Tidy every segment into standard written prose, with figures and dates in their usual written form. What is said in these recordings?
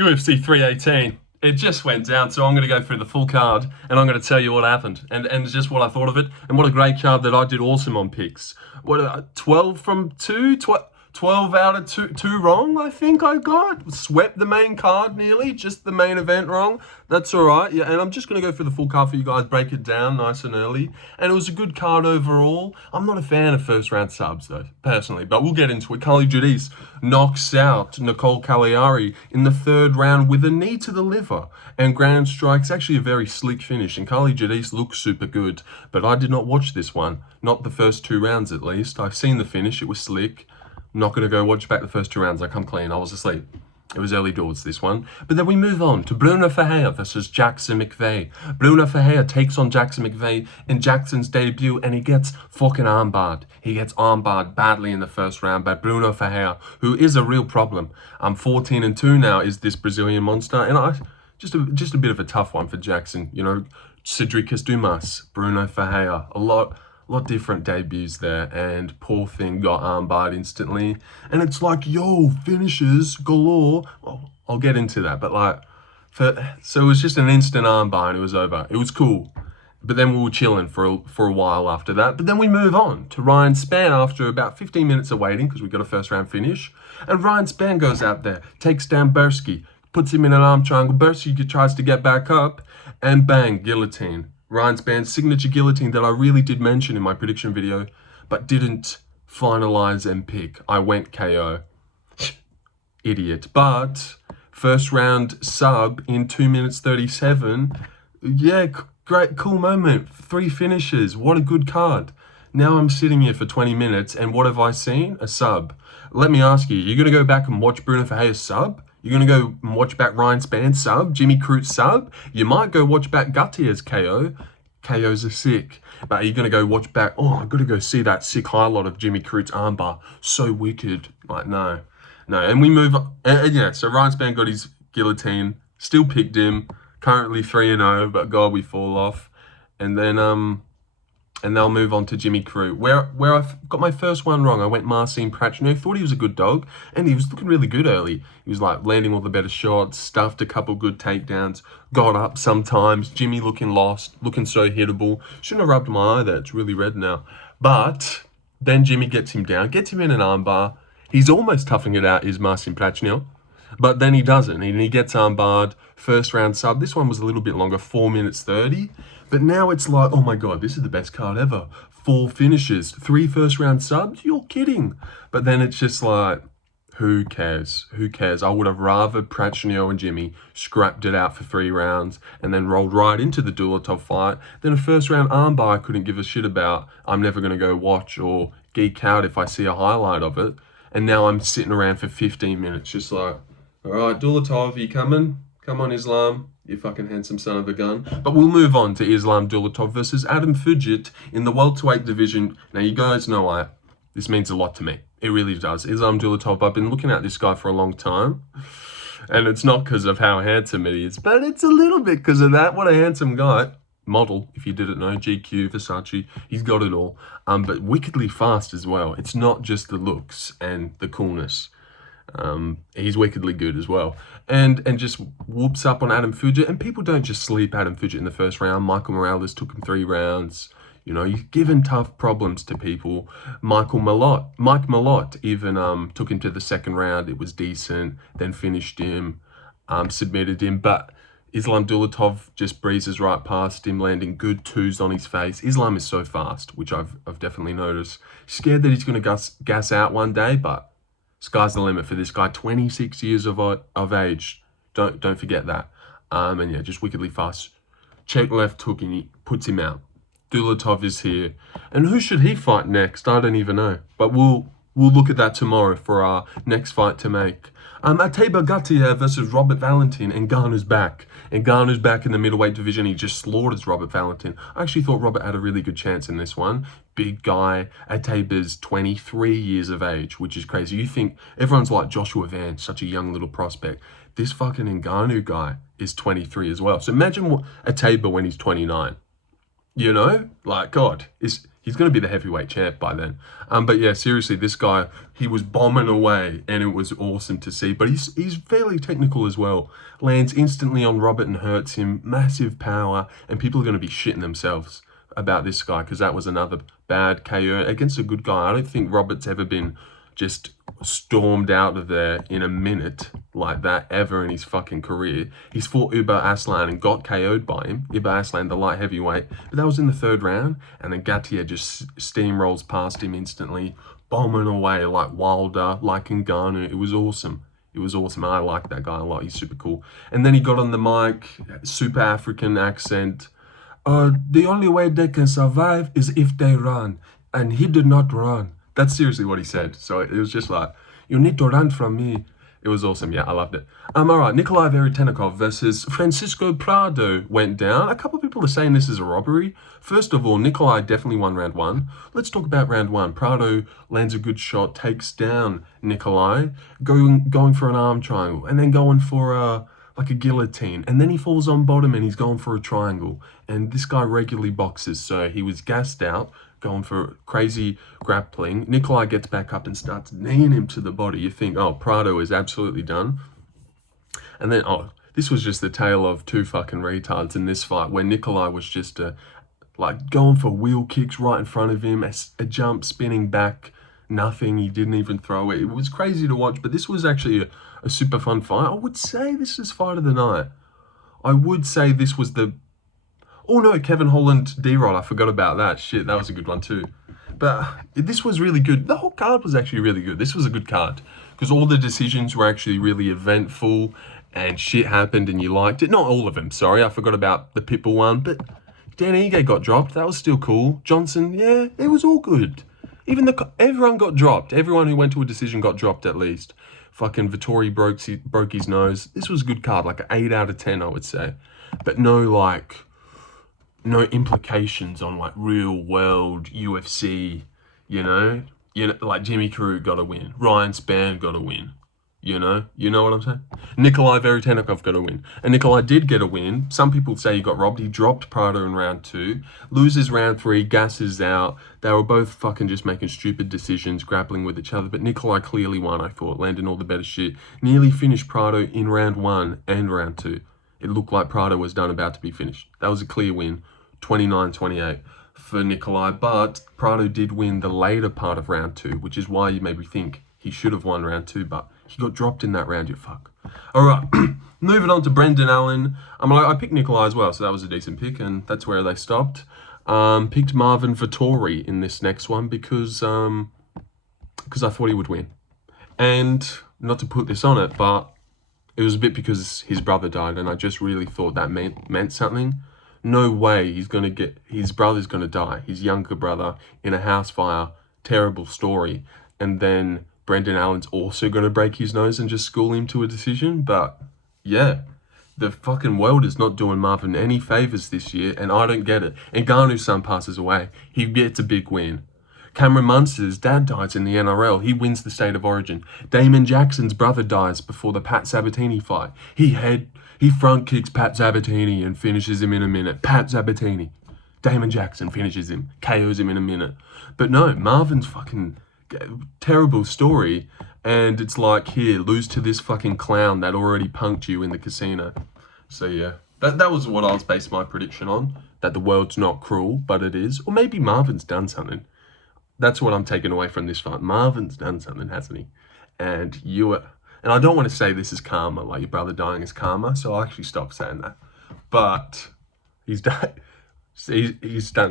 UFC 318. It just went down, so I'm going to go through the full card and I'm going to tell you what happened and just what I thought of it and what a great card that I did awesome on picks. What 12 from 2, 12 out of 2 wrong, I think I got. Swept the main card nearly, just the main event wrong. That's all right. Yeah, and I'm just going to go through the full card for you guys, break it down nice and early. And it was a good card overall. I'm not a fan of first round subs though, personally, but we'll get into it. Judice knocks out Nicolle Caliari in the 3rd round with a knee to the liver and ground strikes. Actually a very slick finish, and Judice looks super good, but I did not watch this one. Not the first 2 rounds at least. I've seen the finish, it was slick. I'm not going to go watch back the first 2 rounds. I come clean. I was asleep. It was early doors, this one. But then we move on to Bruno Ferreira versus Jackson McVey. Bruno Ferreira takes on Jackson McVey in Jackson's debut, and he gets fucking armbarred. He gets armbarred badly in the 1st round by Bruno Ferreira, who is a real problem. 14-2 now is this Brazilian monster, and just a bit of a tough one for Jackson. You know, Cedricus Dumas, Bruno Ferreira, a lot different debuts there, and poor thing got armbarred instantly. And it's like, yo, finishes galore. Well, I'll get into that, but so it was just an instant armbar and it was over. It was cool. But then we were chilling for a while after that. But then we move on to Ryan Spann after about 15 minutes of waiting, because we got a 1st round finish. And Ryan Spann goes out there, takes down Brzeski, puts him in an arm triangle. Brzeski tries to get back up, and bang, guillotine. Ryan Spann's signature guillotine that I really did mention in my prediction video, but didn't finalize and pick. I went KO. Idiot. But 1st round sub in 2 minutes 37. Yeah, great, cool moment. 3 finishes. What a good card. Now I'm sitting here for 20 minutes, and what have I seen? A sub. Let me ask you, you're going to go back and watch Bruno Ferreira's sub? You're going to go and watch back Ryan Spann sub, Jimmy Crute sub. You might go watch back Gautier's KO. KOs are sick. But you're going to go watch back, oh, I've got to go see that sick highlight of Jimmy Crute's armbar. So wicked. Like, no. And we move on. Yeah, so Ryan Spann got his guillotine. Still picked him. Currently 3-0, but God, we fall off. And then, and they'll move on to Jimmy Crute, where I got my first one wrong. I went Marcin Prachnio. Thought he was a good dog, and he was looking really good early. He was like landing all the better shots, stuffed a couple good takedowns, got up sometimes. Jimmy looking lost, looking so hittable. Shouldn't have rubbed my eye there. It's really red now. But then Jimmy gets him down, gets him in an armbar. He's almost toughing it out, is Marcin Prachnio. But then he doesn't, and he gets armbarred. 1st round sub. This one was a little bit longer, 4 minutes 30. But now it's like, oh my God, this is the best card ever. 4 finishes, 3 1st round subs? You're kidding. But then it's just like, who cares? Who cares? I would have rather Prachnio and Jimmy scrapped it out for 3 rounds and then rolled right into the Dulatov fight than a 1st round armbar I couldn't give a shit about. I'm never going to go watch or geek out if I see a highlight of it. And now I'm sitting around for 15 minutes just like, all right, Dulatov, you coming? Come on, Islam, you fucking handsome son of a gun. But we'll move on to Islam Dulatov versus Adam Fugitt in the welterweight division. Now, you guys know this means a lot to me. It really does. Islam Dulatov, I've been looking at this guy for a long time. And it's not because of how handsome he is, but it's a little bit because of that. What a handsome guy. Model, if you didn't know, GQ, Versace, he's got it all. But wickedly fast as well. It's not just the looks and the coolness. He's wickedly good as well, and just whoops up on Adam Fugitt. And people don't just sleep Adam Fugitt in the 1st round. Michael Morales took him 3 rounds. You know, you've given tough problems to people. Mike Malott even took him to the 2nd round. It was decent. Then finished him, submitted him. But Islam Dulatov just breezes right past him, landing good 2s on his face. Islam is so fast, which I've definitely noticed. Scared that he's going to gas out one day, but sky's the limit for this guy. 26 years of age. Don't forget that. And yeah, just wickedly fast. Check left hook and he puts him out. Dulatov is here. And who should he fight next? I don't even know. But we'll look at that tomorrow for our next fight to make. Ateba Gautier versus Robert Valentin, and Ngannou's back. And Ngannou's back in the middleweight division. He just slaughters Robert Valentin. I actually thought Robert had a really good chance in this one. Big guy. Ateba's 23 years of age, which is crazy. You think everyone's like Joshua Vance, such a young little prospect. This fucking Ngannou guy is 23 as well. So imagine what Ateba when he's 29. You know, like, God, He's going to be the heavyweight champ by then. But yeah, seriously, this guy, he was bombing away, and it was awesome to see. But he's fairly technical as well. Lands instantly on Robert and hurts him. Massive power, and people are going to be shitting themselves about this guy, because that was another bad KO against a good guy. I don't think Robert's ever been just stormed out of there in a minute like that ever in his fucking career. He's fought Uber Aslan and got KO'd by him. Uber Aslan, the light heavyweight. But that was in the 3rd round. And then Gautier just steamrolls past him instantly, bombing away like Wilder, like Ngannou. It was awesome. It was awesome. I like that guy a lot. He's super cool. And then he got on the mic, super African accent. The only way they can survive is if they run. And he did not run. That's seriously what he said. So it was just like, you need to run from me. It was awesome. Yeah, I loved it. All right, Nikolay Veretennikov versus Francisco Prado went down. A couple of people are saying this is a robbery. First of all, Nikolay definitely won round 1. Let's talk about round 1. Prado lands a good shot, takes down Nikolay, going for an arm triangle, and then going for like a guillotine. And then he falls on bottom and he's going for a triangle. And this guy regularly boxes, so he was gassed out, going for crazy grappling. Nikolay gets back up and starts kneeing him to the body. You think, oh, Prado is absolutely done. And then, oh, this was just the tale of two fucking retards in this fight, where Nikolay was just like going for wheel kicks right in front of him, a jump, spinning back, nothing. He didn't even throw it. It was crazy to watch, but this was actually a super fun fight. I would say this is fight of the night. I would say this was the... Oh no, Kevin Holland D-Rod, I forgot about that. Shit, that was a good one too. But this was really good. The whole card was actually really good. This was a good card, because all the decisions were actually really eventful, and shit happened and you liked it. Not all of them, sorry. I forgot about the Pitbull one, but Dan Ige got dropped. That was still cool. Johnson, yeah, it was all good. Everyone got dropped. Everyone who went to a decision got dropped at least. Fucking Vettori broke his nose. This was a good card, like an 8 out of 10, I would say. But no implications on like real world UFC, you know, like Jimmy Crute got a win, Ryan Spann got a win, you know what I'm saying? Nikolay Veretennikov got a win, and Nikolay did get a win. Some people say he got robbed. He dropped Prado in round 2, loses round 3, gasses out. They were both fucking just making stupid decisions, grappling with each other, but Nikolay clearly won, I thought, landing all the better shit. Nearly finished Prado in round 1 and round 2. It looked like Prado was done, about to be finished. That was a clear win, 29-28 for Nikolay, but Prado did win the later part of round 2, which is why you maybe think he should have won round 2, but he got dropped in that round, you fuck. All right, moving on to Brendan Allen. I picked Nikolay as well, so that was a decent pick, and that's where they stopped. Picked Marvin Vettori in this next one because I thought he would win. And not to put this on it, but it was a bit because his brother died, and I just really thought that meant something. No way his brother's gonna die, his younger brother, in a house fire. Terrible story. And then Brendan Allen's also gonna break his nose and just school him to a decision. But yeah, the fucking world is not doing Marvin any favors this year, and I don't get it. And Ngannou's son passes away. He gets a big win. Cameron Munster's dad dies in the NRL. He wins the State of Origin. Damon Jackson's brother dies before the Pat Sabatini fight. He front kicks Pat Sabatini and finishes him in a minute. Pat Sabatini. Damon Jackson finishes him, KOs him in a minute. But no, Marvin's fucking terrible story. And it's like, here, lose to this fucking clown that already punked you in the casino. So yeah, that was what I was basing my prediction on. That the world's not cruel, but it is. Or maybe Marvin's done something. That's what I'm taking away from this fight. Marvin's done something, hasn't he? And I don't want to say this is karma, like your brother dying is karma, so I'll actually stop saying that. But he's done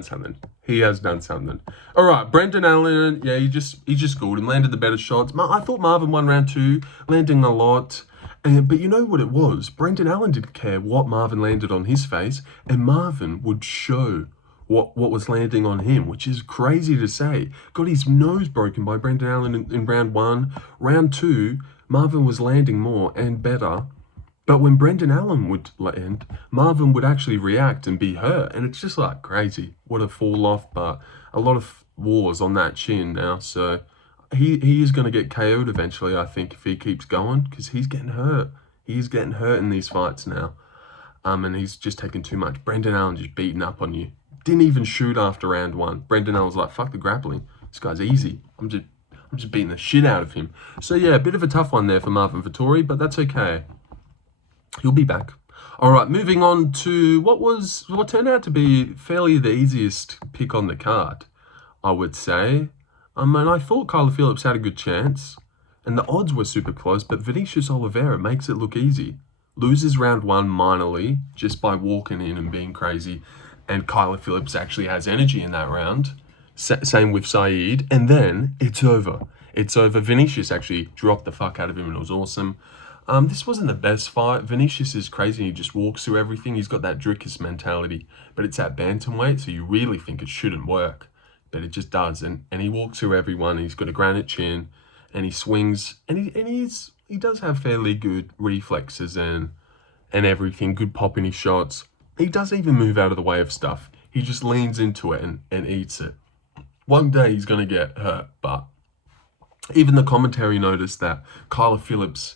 something. He has done something. All right, Brendan Allen, yeah, he just scored and landed the better shots. I thought Marvin won round 2, landing a lot. But you know what it was? Brendan Allen didn't care what Marvin landed on his face, and Marvin would show what was landing on him, which is crazy to say. Got his nose broken by Brendan Allen in round 1. Round 2, Marvin was landing more and better. But when Brendan Allen would land, Marvin would actually react and be hurt. And it's just like crazy. What a fall off, but a lot of wars on that chin now. So he is going to get KO'd eventually, I think, if he keeps going, because he's getting hurt. He's getting hurt in these fights now. And he's just taking too much. Brendan Allen just beating up on you. Didn't even shoot after round 1. Brendan Allen was like, fuck the grappling. This guy's easy. I'm just beating the shit out of him. So yeah, a bit of a tough one there for Marvin Vettori, but that's okay. He'll be back. All right, moving on to what turned out to be fairly the easiest pick on the card, I would say. And I thought Kyler Phillips had a good chance, and the odds were super close, but Vinicius Oliveira makes it look easy. Loses round 1 minorly, just by walking in and being crazy, and Kyler Phillips actually has energy in that round. Same with Saeed, and then it's over. It's over. Vinicius actually dropped the fuck out of him, and it was awesome. This wasn't the best fight. Vinicius is crazy. He just walks through everything. He's got that Dricus mentality, but it's at bantamweight, so you really think it shouldn't work, but it just does. And he walks through everyone. He's got a granite chin, and he swings, and he does have fairly good reflexes and everything. Good pop in his shots. He doesn't even move out of the way of stuff. He just leans into it and eats it. One day he's gonna get hurt, but even the commentary noticed that Kyler Phillips'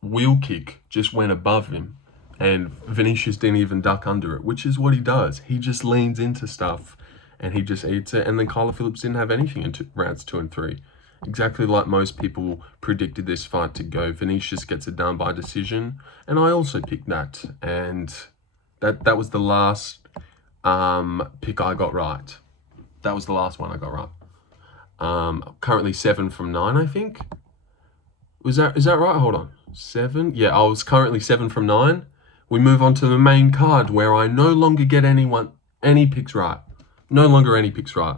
wheel kick just went above him, and Vinicius didn't even duck under it, which is what he does. He just leans into stuff, and he just eats it, and then Kyler Phillips didn't have anything in rounds 2 and 3. Exactly like most people predicted this fight to go. Vinicius gets it done by decision, and I also picked that, and that was the last pick I got right. That was the last one I got right. Currently 7 from 9, I think. Is that right? Hold on. 7? Yeah, I was currently 7 from 9. We move on to the main card where I no longer get any picks right. No longer any picks right.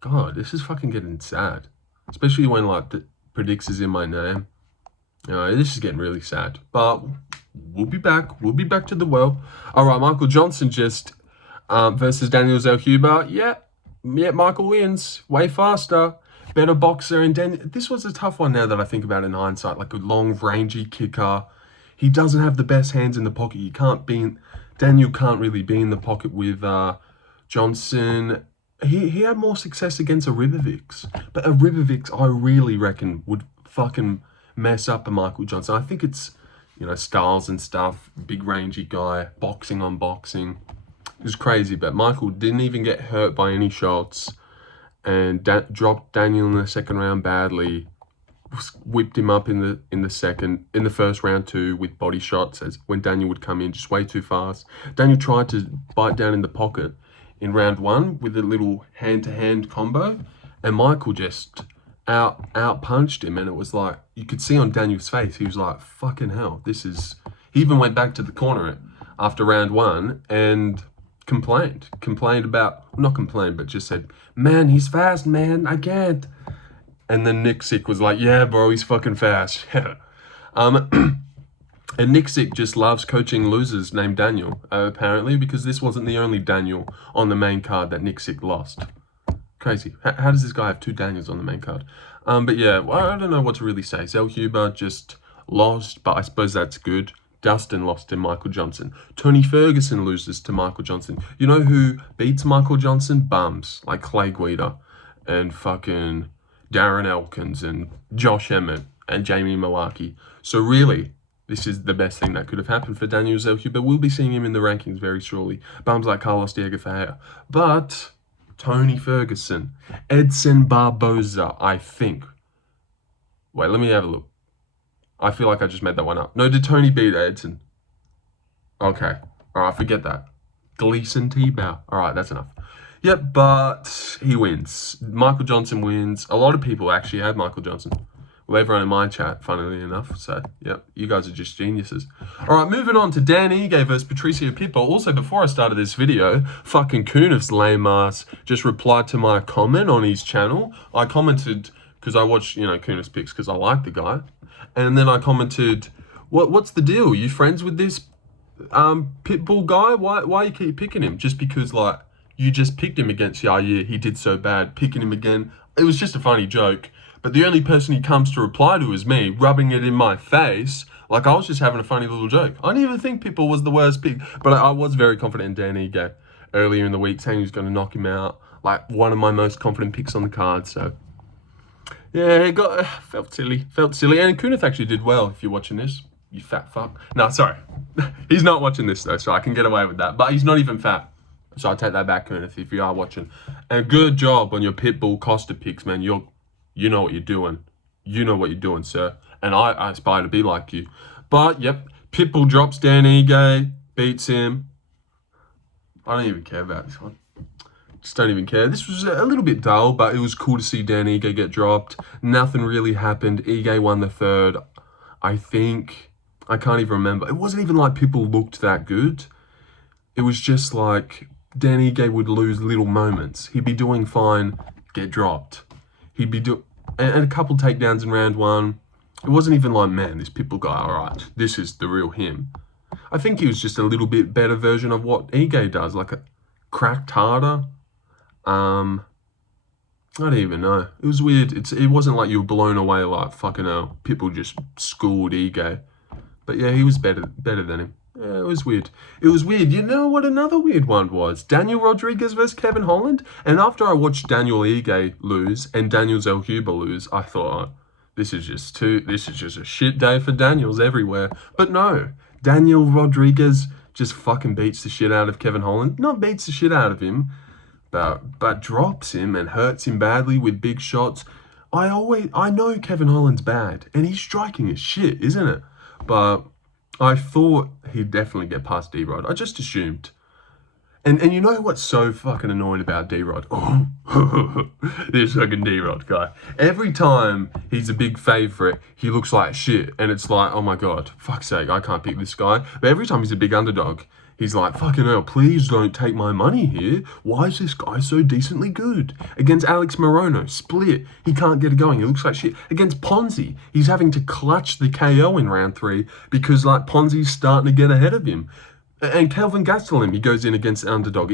God, this is fucking getting sad. Especially when like the predicts is in my name. This is getting really sad. But we'll be back. We'll be back to the well. All right, Michael Johnson just versus Daniel Zellhuber. Yeah, Michael wins. Way faster. Better boxer. And this was a tough one now that I think about it in hindsight. Like a long, rangy kicker. He doesn't have the best hands in the pocket. Daniel can't really be in the pocket with Johnson. He had more success against a Ribovics. But a Ribovics, I really reckon, would fucking mess up a Michael Johnson. I think it's, styles and stuff. Big, rangy guy. Boxing on boxing. It was crazy. But Michael didn't even get hurt by any shots. And dropped Daniel in the second round badly. Whipped him up in the first round too with body shots as when Daniel would come in just way too fast. Daniel tried to bite down in the pocket in round 1 with a little hand-to-hand combo, and Michael just out punched him, and it was like you could see on Daniel's face he was like, fucking hell, this is. He even went back to the corner after round 1 and complained about, not complained, but just said, man, he's fast, man, I can't. And then Nick Sick was like, yeah, bro, he's fucking fast. And Nick Sick just loves coaching losers named Daniel, apparently, because this wasn't the only Daniel on the main card that Nick Sick lost. Crazy. How does this guy have 2 Daniels on the main card? But yeah, well, I don't know what to really say. Zellhuber just lost, but I suppose that's good. Dustin lost to Michael Johnson. Tony Ferguson loses to Michael Johnson. You know who beats Michael Johnson? Bums, like Clay Guida and fucking Darren Elkins and Josh Emmett and Jamie Milwaukee. So really, this is the best thing that could have happened for Daniel Zellhuber. We'll be seeing him in the rankings very shortly. Bums like Carlos Diego Ferreira. But Tony Ferguson, Edson Barboza, I think. Wait, let me have a look. I feel like I just made that one up. No, did Tony beat Edson? Okay. All right, forget that. Gleason T-Bow. All right, that's enough. Yep, but he wins. Michael Johnson wins. A lot of people actually had Michael Johnson. Well, everyone in my chat, funnily enough. So, yep, you guys are just geniuses. All right, moving on to Dan Ige versus Patricio Pitbull. Also, before I started this video, fucking Kunif's lame ass just replied to my comment on his channel. I commented, because I watched, Kunif's picks, because I like the guy. And then I commented, what's the deal? You friends with this Pitbull guy? Why you keep picking him? Just because, like, you just picked him against Yair. He did so bad. Picking him again. It was just a funny joke. But the only person he comes to reply to is me, rubbing it in my face. Like, I was just having a funny little joke. I didn't even think Pitbull was the worst pick. But I was very confident in Dan Ige earlier in the week, saying he was going to knock him out. Like, one of my most confident picks on the card, so... yeah, it felt silly. And Kunith actually did well, if you're watching this. You fat fuck. No, sorry. He's not watching this though, so I can get away with that. But he's not even fat. So I take that back, Kenneth, if you are watching. And good job on your Pitbull Costa picks, man. You know what you're doing. You know what you're doing, sir. And I aspire to be like you. But, yep, Pitbull drops Dan Ige, beats him. I don't even care about this one. Just don't even care. This was a little bit dull, but it was cool to see Dan Ige get dropped. Nothing really happened. Ige won the third, I think. I can't even remember. It wasn't even like people looked that good. It was just like Dan Ige would lose little moments. He'd be doing fine, get dropped. He'd be and a couple takedowns in round one. It wasn't even like, man, this Pitbull guy, all right, this is the real him. I think he was just a little bit better version of what Ige does, like a cracked harder. I don't even know. It was weird. It wasn't like you were blown away like fucking hell. Pitbull just schooled Ige. But yeah, he was better than him. Yeah, it was weird. It was weird. You know what another weird one was? Daniel Rodriguez versus Kevin Holland. And after I watched Daniel Ige lose and Daniel Zellhuber lose, I thought, this is just a shit day for Daniels everywhere. But no, Daniel Rodriguez just fucking beats the shit out of Kevin Holland. Not beats the shit out of him, but drops him and hurts him badly with big shots. I know Kevin Holland's bad, and he's striking as shit, isn't it? But I thought he'd definitely get past D-Rod. I just assumed. And you know what's so fucking annoying about D-Rod? Oh, this fucking D-Rod guy. Every time he's a big favourite, he looks like shit. And it's like, oh my God, fuck's sake, I can't pick this guy. But every time he's a big underdog, he's like, fucking hell, please don't take my money here. Why is this guy so decently good? Against Alex Morono, split. He can't get it going. He looks like shit. Against Ponzi, he's having to clutch the KO in round 3 because like Ponzi's starting to get ahead of him. And Kelvin Gastelum, he goes in against the underdog.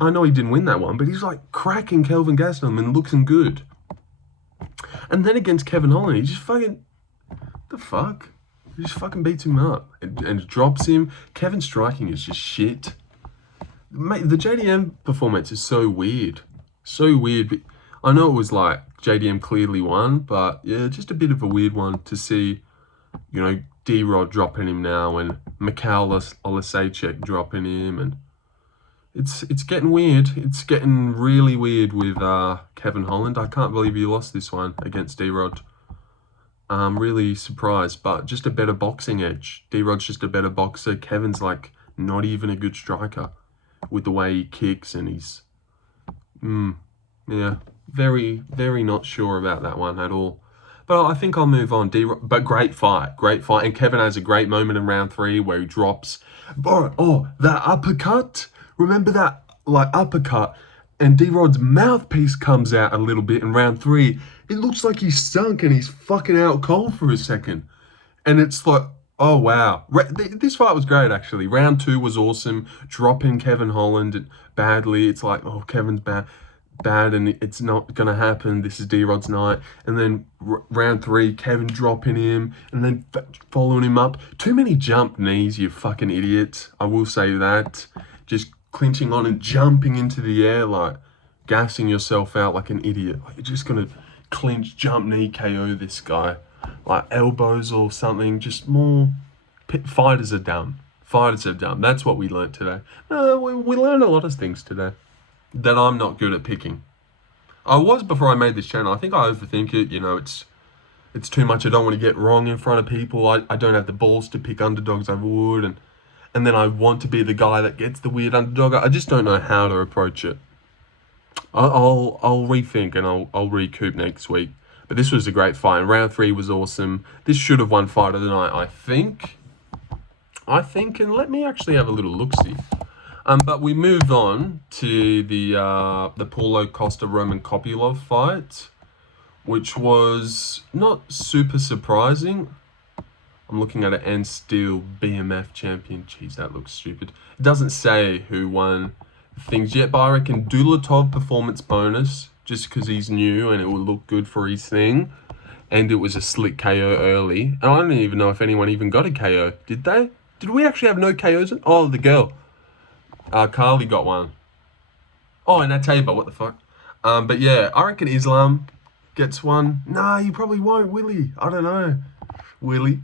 I know he didn't win that one, but he's like cracking Kelvin Gastelum and looking good. And then against Kevin Holland, he just fucking, the fuck? He just fucking beats him up and drops him. Kevin's striking is just shit. Mate, the JDM performance is so weird. So weird. I know it was like JDM clearly won, but yeah, just a bit of a weird one to see, you know, D-Rod dropping him now and Mikhail Olasejchik dropping him. And it's getting weird. It's getting really weird with Kevin Holland. I can't believe he lost this one against D-Rod. I'm really surprised, but just a better boxing edge. D-Rod's just a better boxer. Kevin's like not even a good striker with the way he kicks, and he's, yeah, very, very not sure about that one at all. But I think I'll move on. But great fight. And Kevin has a great moment in round 3 where he drops. Oh, that uppercut. Remember that like uppercut? And D-Rod's mouthpiece comes out a little bit in round 3. It looks like he's sunk and he's fucking out cold for a second. And it's like, oh, wow. This fight was great, actually. Round 2 was awesome. Dropping Kevin Holland badly. It's like, oh, Kevin's bad and it's not going to happen. This is D-Rod's night. And then round 3, Kevin dropping him and then following him up. Too many jump knees, you fucking idiot. I will say that. Just clinching on and jumping into the air, like gassing yourself out like an idiot. Like you're just going to clinch, jump knee, KO this guy. Like elbows or something. Just more. Fighters are dumb. Fighters are dumb. That's what we learned today. We learned a lot of things today that I'm not good at picking. I was before I made this channel. I think I overthink it. You know, it's too much. I don't want to get wrong in front of people. I don't have the balls to pick underdogs I would. And then I want to be the guy that gets the weird underdog. I just don't know how to approach it. I'll rethink and I'll recoup next week. But this was a great fight. Round 3 was awesome. This should have won fight of the night, I think. And let me actually have a little look-see. But we moved on to the Paulo Costa Roman Kopylov fight, which was not super surprising. I'm looking at it, and still BMF champion. Jeez, that looks stupid. It doesn't say who won things yet, but I reckon Dulatov performance bonus, just because he's new and it will look good for his thing. And it was a slick KO early. And I don't even know if anyone even got a KO. Did they? Did we actually have no KOs? Oh, the girl. Carli got one. Oh, and Ateba, what the fuck? But yeah, I reckon Islam gets one. Nah, he probably won't, will he? I don't know. Will he?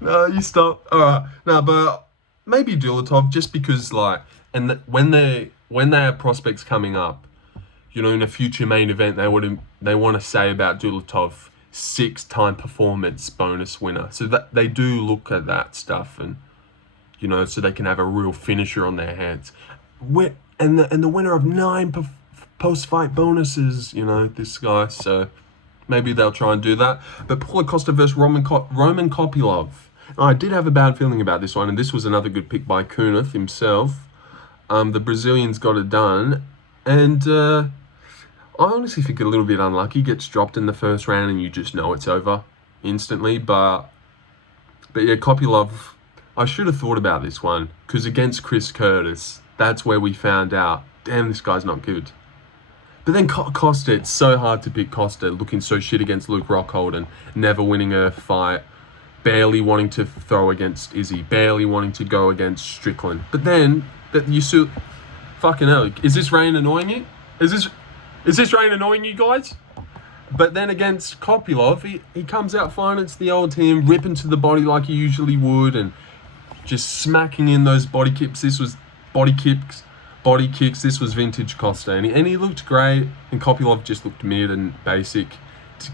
No, you stop. All right. No, but maybe Dulatov, just because, like, and when they have prospects coming up, you know, in a future main event, they want to say about Dulatov 6-time performance bonus winner. So that they do look at that stuff, and you know, so they can have a real finisher on their hands. And the winner of 9 post-fight bonuses, you know, this guy. So maybe they'll try and do that. But Paulo Costa versus Roman Kopylov. I did have a bad feeling about this one, and this was another good pick by Crute himself. The Brazilians got it done, and I honestly think a little bit unlucky. Gets dropped in the first round, and you just know it's over instantly. But yeah, Kopylov, I should have thought about this one, because against Chris Curtis, that's where we found out, damn, this guy's not good. But then Costa, it's so hard to pick Costa, looking so shit against Luke Rockhold and never winning a fight, barely wanting to throw against Izzy, barely wanting to go against Strickland. But then, fucking hell, is this rain annoying you? Is this rain annoying you guys? But then against Kopylov, he comes out fine. It's the old team, ripping to the body like he usually would, and just smacking in those body kicks. This was body kicks. This was vintage Costa, and he looked great. And Kopylov just looked mid and basic.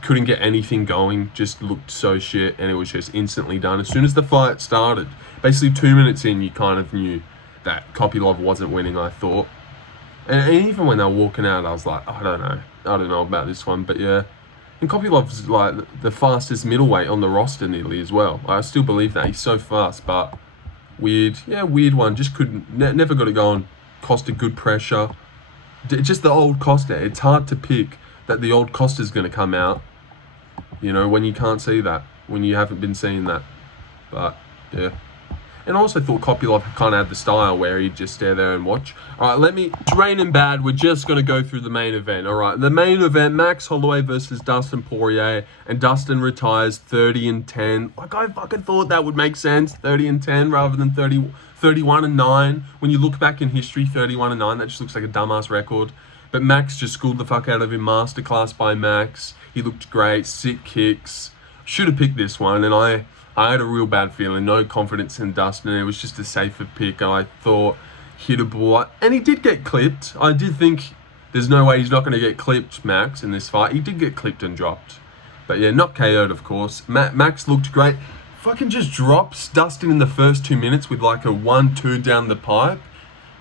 Couldn't get anything going. Just looked so shit, and it was just instantly done. As soon as the fight started, basically 2 minutes in, you kind of knew that Kopylov wasn't winning, I thought. And even when they were walking out, I was like, I don't know about this one. But yeah, and Kopylov's like the fastest middleweight on the roster nearly as well. I still believe that. He's so fast, but weird one. Just never got it going. Costa, good pressure. Just the old Costa. It's hard to pick that the old Costa's going to come out, you know, when you can't see that, when you haven't been seeing that. But yeah. And I also thought Kopylov kind of had the style where he'd just stare there and watch. All right, it's raining bad. We're just going to go through the main event. All right, the main event, Max Holloway versus Dustin Poirier. And Dustin retires 30-10. Like, I fucking thought that would make sense, 30-10 rather than 31-9. When you look back in history, 31-9, that just looks like a dumbass record. But Max just schooled the fuck out of him. Masterclass by Max. He looked great, sick kicks. Should have picked this one, and I had a real bad feeling, no confidence in Dustin. It was just a safer pick, and I thought hittable. And he did get clipped. I did think there's no way he's not going to get clipped, Max, in this fight. He did get clipped and dropped. But yeah, not KO'd, of course. Max looked great. Fucking just drops Dustin in the first 2 minutes with like a 1-2 down the pipe.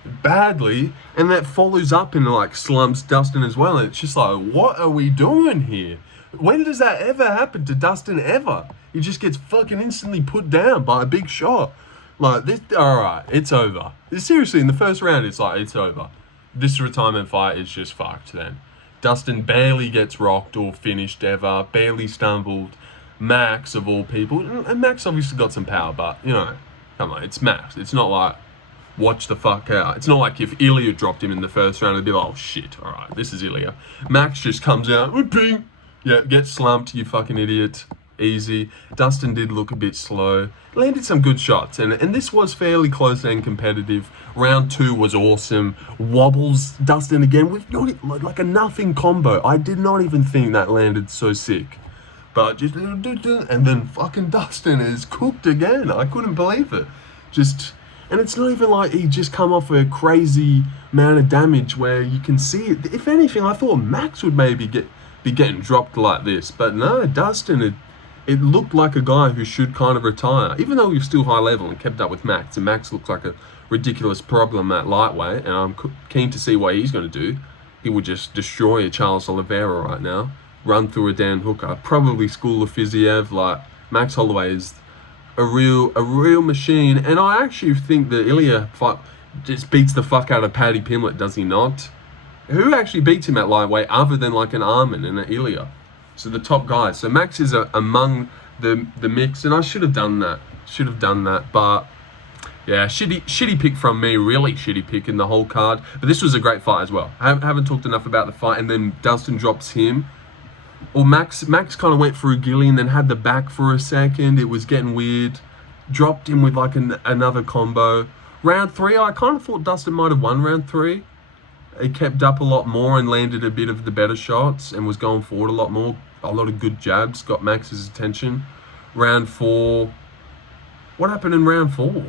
Badly. And that follows up and like slumps Dustin as well. And it's just like, what are we doing here? When does that ever happen to Dustin ever? He just gets fucking instantly put down by a big shot. Like, this, alright, it's over. Seriously, in the first round, it's like, it's over. This retirement fight is just fucked then. Dustin barely gets rocked or finished ever, barely stumbled. Max, of all people, and Max obviously got some power, but, you know, come on, it's Max. It's not like, watch the fuck out. It's not like if Ilya dropped him in the first round, it'd be like, oh shit, alright, this is Ilya. Max just comes out, ping, yeah, get slumped, you fucking idiot. Easy. Dustin did look a bit slow. Landed some good shots, and this was fairly close and competitive. Round 2 was awesome. Wobbles Dustin again with like a nothing combo. I did not even think that landed so sick. But just, and then fucking Dustin is cooked again. I couldn't believe it. And it's not even like he just come off a crazy amount of damage where you can see it. If anything, I thought Max would maybe be getting dropped like this. But no, Dustin, it looked like a guy who should kind of retire. Even though he was still high level and kept up with Max. And Max looks like a ridiculous problem at lightweight. And I'm keen to see what he's going to do. He would just destroy a Charles Oliveira right now. Run through a Dan Hooker. Probably school of Fiziev. Like, Max Holloway is a real machine. And I actually think that Ilya just beats the fuck out of Paddy Pimblett, does he not? Who actually beats him at lightweight other than like an Armin and an Ilya? So the top guys. So Max is among the mix, and I should have done that. But yeah, shitty pick from me. Really shitty pick in the whole card. But this was a great fight as well. I haven't talked enough about the fight, and then Dustin drops him. Or Max kind of went for a gilly and then had the back for a second. It was getting weird. Dropped him with like another combo. Round 3, I kind of thought Dustin might have won round 3. He kept up a lot more and landed a bit of the better shots and was going forward a lot more. A lot of good jabs got Max's attention. Round 4, What happened in round 4?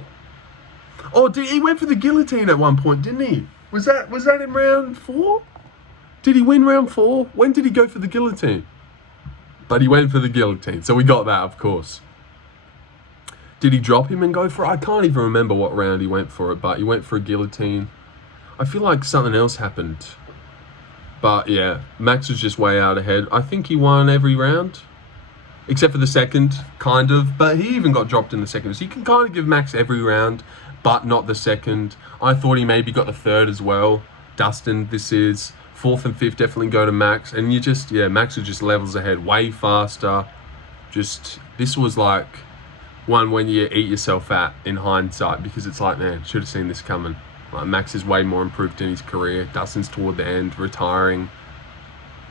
Oh, he went for the guillotine at one point, didn't he? Was that in round 4? Did he win round 4? When did he go for the guillotine? But he went for the guillotine, so we got that, of course. Did he drop him and go for it? I can't even remember what round he went for it, but he went for a guillotine. I feel like something else happened. But yeah, Max was just way out ahead. I think he won every round, except for the second, kind of. But he even got dropped in the second. So you can kind of give Max every round, but not the second. I thought he maybe got the third as well. Dustin, this is. 4th and 5th definitely go to Max. And you just, yeah, Max was just levels ahead, way faster. Just, this was like one when you eat yourself at in hindsight, because it's like, man, should have seen this coming. Like, Max is way more improved in his career. Dustin's toward the end, retiring.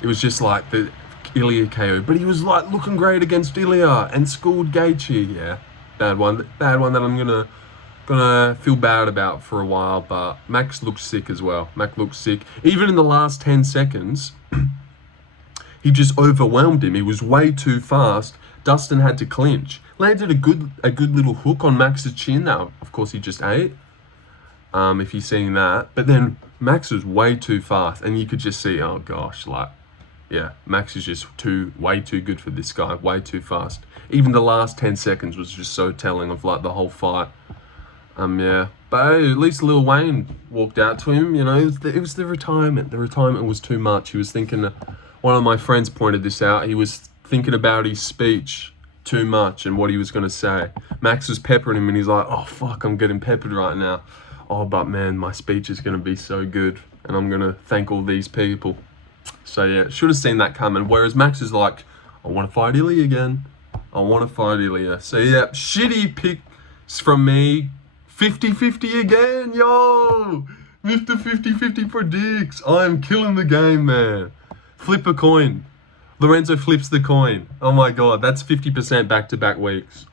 It was just like the Ilya KO, but he was like looking great against Ilya and schooled Gaethje. Yeah, bad one that I'm gonna feel bad about for a while. But Max looked sick as well. Max looked sick. Even in the last 10 seconds, he just overwhelmed him. He was way too fast. Dustin had to clinch. Landed a good little hook on Max's chin. That, of course, he just ate. If you're seeing that. But then Max was way too fast, and you could just see, oh gosh, like, yeah, Max is just way too good for this guy, way too fast. Even the last 10 seconds was just so telling of like the whole fight. Yeah, but hey, at least Lil Wayne walked out to him. You know, it was the retirement. The retirement was too much. He was thinking. One of my friends pointed this out. He was thinking about his speech too much and what he was going to say. Max was peppering him, and he's like, "Oh fuck, I'm getting peppered right now. Oh, but man, my speech is going to be so good, and I'm going to thank all these people." So yeah, should have seen that coming. Whereas Max is like, "I want to fight Ilya again. I want to fight Ilya." So yeah, shitty picks from me. 50-50 again, yo! Mr. 50-50 predicts. I am killing the game, man. Flip a coin. Lorenzo flips the coin. Oh my god, that's 50% back-to-back weeks.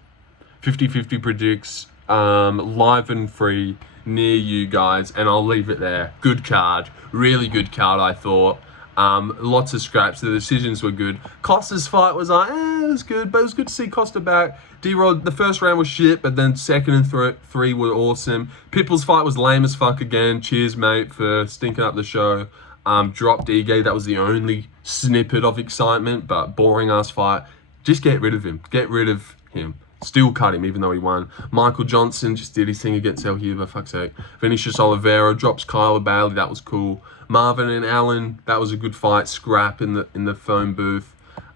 50-50 predicts, live and free, near you guys, and I'll leave it there. Good card. Really good card, I thought. Lots of scraps. The decisions were good. Costa's fight was like, it was good, but it was good to see Costa back. D-Rod, the first round was shit, but then second and three were awesome. Pitbull's fight was lame as fuck again. Cheers, mate, for stinking up the show. Dropped Ige. That was the only snippet of excitement, but boring-ass fight. Just get rid of him. Get rid of him. Still cut him, even though he won. Michael Johnson just did his thing against Zellhuber, fuck's sake. Vinicius Oliveira drops Kyler Bailey. That was cool. Marvin and Allen, that was a good fight. Scrap in the phone booth.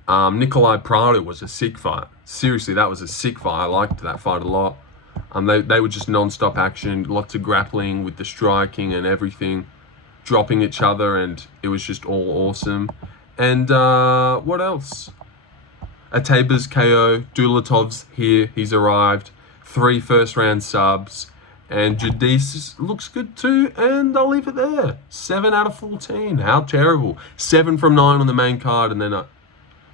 Nikolay Prado was a sick fight. Seriously, that was a sick fight. I liked that fight a lot. They were just non-stop action. Lots of grappling with the striking and everything. Dropping each other, and it was just all awesome. And what else? Ateba's KO. Dulatov's here. He's arrived. 3 first-round subs. And Judice looks good too, and I'll leave it there. 7 out of 14. How terrible. 7 from 9 on the main card, and then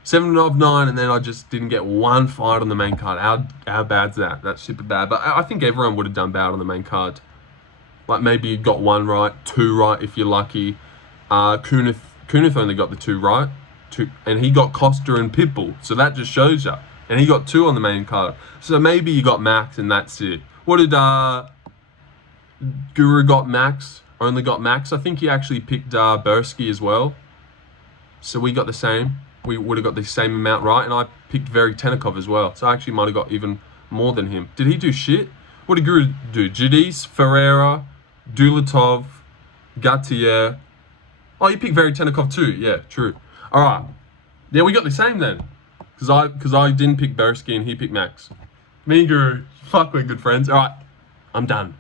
7 of 9, and then I just didn't get one fight on the main card. How bad's that? That's super bad. But I think everyone would have done bad on the main card. Like maybe you got 1 right, 2 right if you're lucky. Kunith only got the 2 right, and he got Costa and Pitbull, so that just shows you. And he got 2 on the main card. So maybe you got Max, and that's it. What did Guru got Max? Only got Max. I think he actually picked Brzeski as well. So we got the same. We would have got the same amount right, and I picked Veretennikov as well. So I actually might have got even more than him. Did he do shit? What did Guru do? Judice, Ferreira, Dulatov, Gautier. Oh, you picked Veretennikov too. Yeah, true. All right. Yeah, we got the same then. Because I didn't pick Brzeski and he picked Max. Me and Guru, fuck, we're good friends. All right, I'm done.